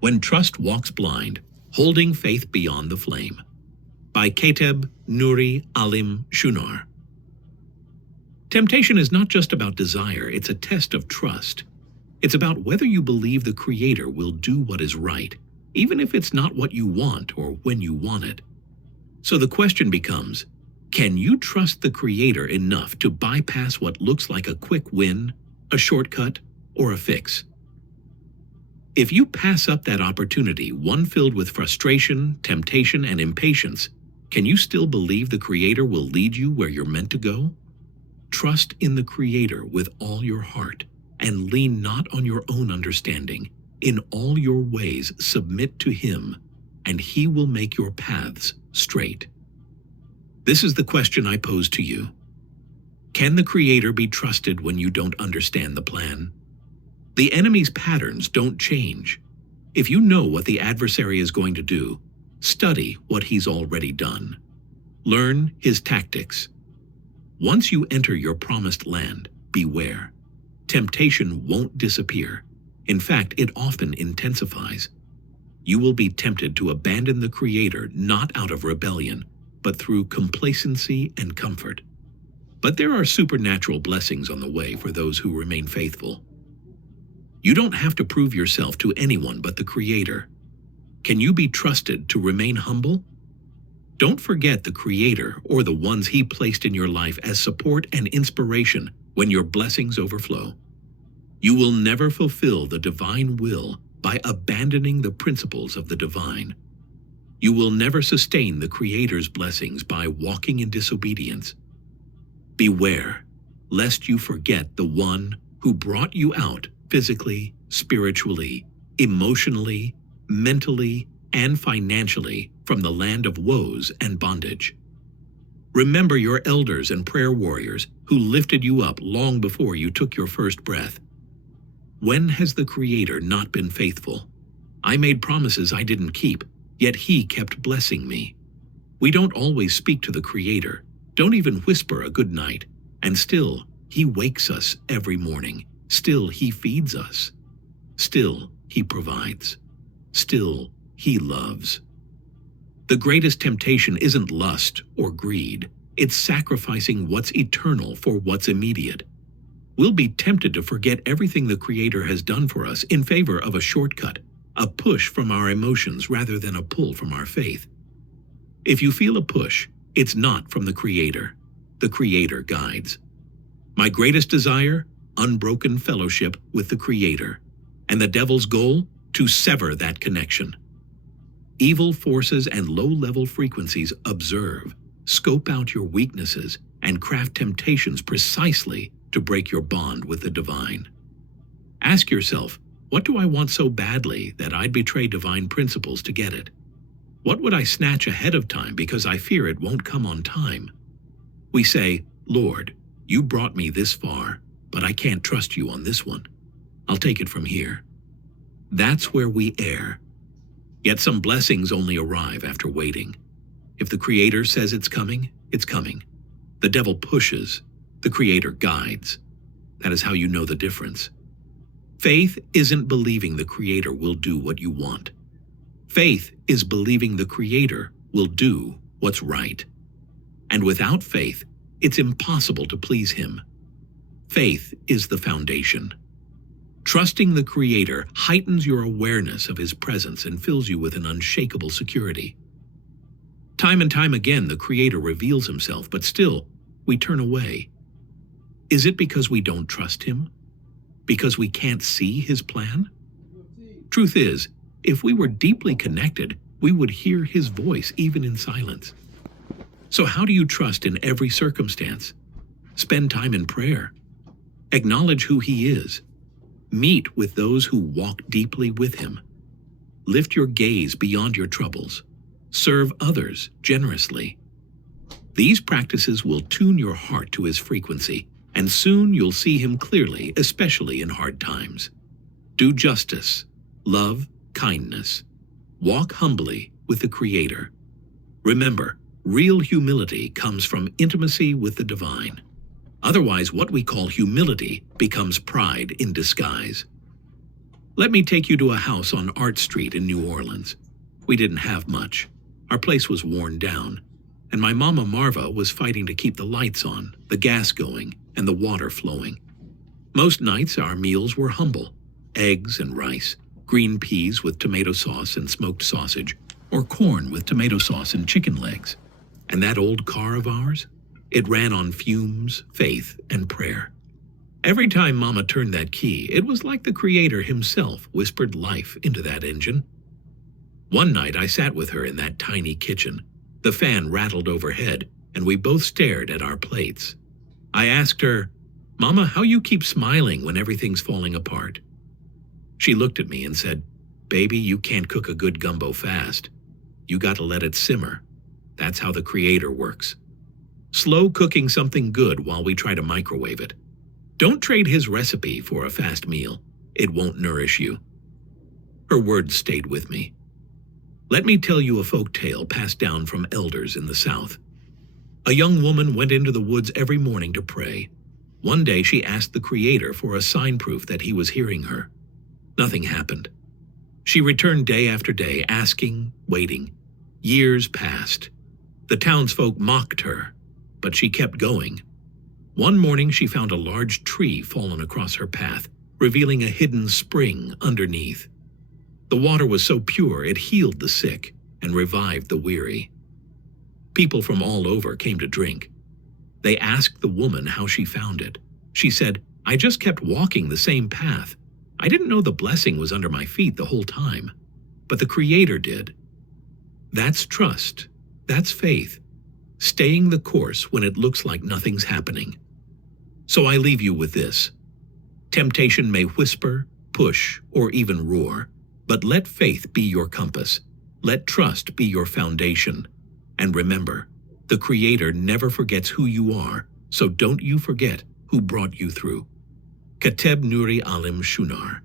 When Trust Walks Blind, Holding Faith Beyond the Flame, by Kateb Nuri Alim Shunar. Temptation is not just about desire, it's a test of trust. It's about whether you believe the Creator will do what is right, even if it's not what you want or when you want it. So the question becomes, can you trust the Creator enough to bypass what looks like a quick win, a shortcut, or a fix? If you pass up that opportunity, one filled with frustration, temptation, and impatience, can you still believe the Creator will lead you where you're meant to go? Trust in the Creator with all your heart, and lean not on your own understanding. In all your ways submit to Him, and He will make your paths straight. This is the question I pose to you. Can the Creator be trusted when you don't understand the plan? The enemy's patterns don't change. If you know what the adversary is going to do, study what he's already done. Learn his tactics. Once you enter your promised land, beware. Temptation won't disappear. In fact, it often intensifies. You will be tempted to abandon the Creator not out of rebellion, but through complacency and comfort. But there are supernatural blessings on the way for those who remain faithful. You don't have to prove yourself to anyone but the Creator. Can you be trusted to remain humble? Don't forget the Creator or the ones He placed in your life as support and inspiration when your blessings overflow. You will never fulfill the divine will by abandoning the principles of the divine. You will never sustain the Creator's blessings by walking in disobedience. Beware, lest you forget the one who brought you out physically, spiritually, emotionally, mentally, and financially from the land of woes and bondage. Remember your elders and prayer warriors who lifted you up long before you took your first breath. When has the Creator not been faithful? I made promises I didn't keep, yet He kept blessing me. We don't always speak to the Creator, don't even whisper a good night, and still He wakes us every morning. Still He feeds us. Still He provides. Still He loves. The greatest temptation isn't lust or greed. It's sacrificing what's eternal for what's immediate. We'll be tempted to forget everything the Creator has done for us in favor of a shortcut, a push from our emotions rather than a pull from our faith. If you feel a push, it's not from the Creator. The Creator guides. My greatest desire? Unbroken fellowship with the Creator. And the devil's goal? To sever that connection. Evil forces and low-level frequencies observe, scope out your weaknesses, and craft temptations precisely to break your bond with the divine. Ask yourself, what do I want so badly that I'd betray divine principles to get it? What would I snatch ahead of time because I fear it won't come on time? We say, Lord, you brought me this far, but I can't trust you on this one. I'll take it from here. That's where we err. Yet some blessings only arrive after waiting. If the Creator says it's coming, it's coming. The devil pushes, the Creator guides. That is how you know the difference. Faith isn't believing the Creator will do what you want. Faith is believing the Creator will do what's right. And without faith, it's impossible to please Him. Faith is the foundation. Trusting the Creator heightens your awareness of His presence and fills you with an unshakable security. Time and time again, the Creator reveals Himself, but still, we turn away. Is it because we don't trust Him? Because we can't see His plan? Truth is, if we were deeply connected, we would hear His voice even in silence. So how do you trust in every circumstance? Spend time in prayer. Acknowledge who He is. Meet with those who walk deeply with Him. Lift your gaze beyond your troubles. Serve others generously. These practices will tune your heart to His frequency, and soon you'll see Him clearly, especially in hard times. Do justice, love kindness. Walk humbly with the Creator. Remember, real humility comes from intimacy with the divine. Otherwise, what we call humility becomes pride in disguise. Let me take you to a house on Art Street in New Orleans. We didn't have much. Our place was worn down, and my mama Marva was fighting to keep the lights on, the gas going, and the water flowing. Most nights our meals were humble: eggs and rice, green peas with tomato sauce and smoked sausage, or corn with tomato sauce and chicken legs. And that old car of ours? It ran on fumes, faith, and prayer. Every time Mama turned that key, it was like the Creator himself whispered life into that engine. One night I sat with her in that tiny kitchen. The fan rattled overhead, and we both stared at our plates. I asked her, "Mama, how you keep smiling when everything's falling apart?" She looked at me and said, "Baby, you can't cook a good gumbo fast. You gotta let it simmer. That's how the Creator works. Slow cooking something good while we try to microwave it. Don't trade his recipe for a fast meal. It won't nourish you." Her words stayed with me. Let me tell you a folk tale passed down from elders in the South. A young woman went into the woods every morning to pray. One day she asked the Creator for a sign proof that he was hearing her. Nothing happened. She returned day after day, asking, waiting. Years passed. The townsfolk mocked her, but she kept going. One morning she found a large tree fallen across her path, revealing a hidden spring underneath. The water was so pure it healed the sick and revived the weary. People from all over came to drink. They asked the woman how she found it. She said, "I just kept walking the same path. I didn't know the blessing was under my feet the whole time, but the Creator did." That's trust. That's faith. Staying the course when it looks like nothing's happening. So I leave you with this. Temptation may whisper, push, or even roar, but let faith be your compass. Let trust be your foundation. And remember, the Creator never forgets who you are, so don't you forget who brought you through. Kateb Nuri Alim Shunar.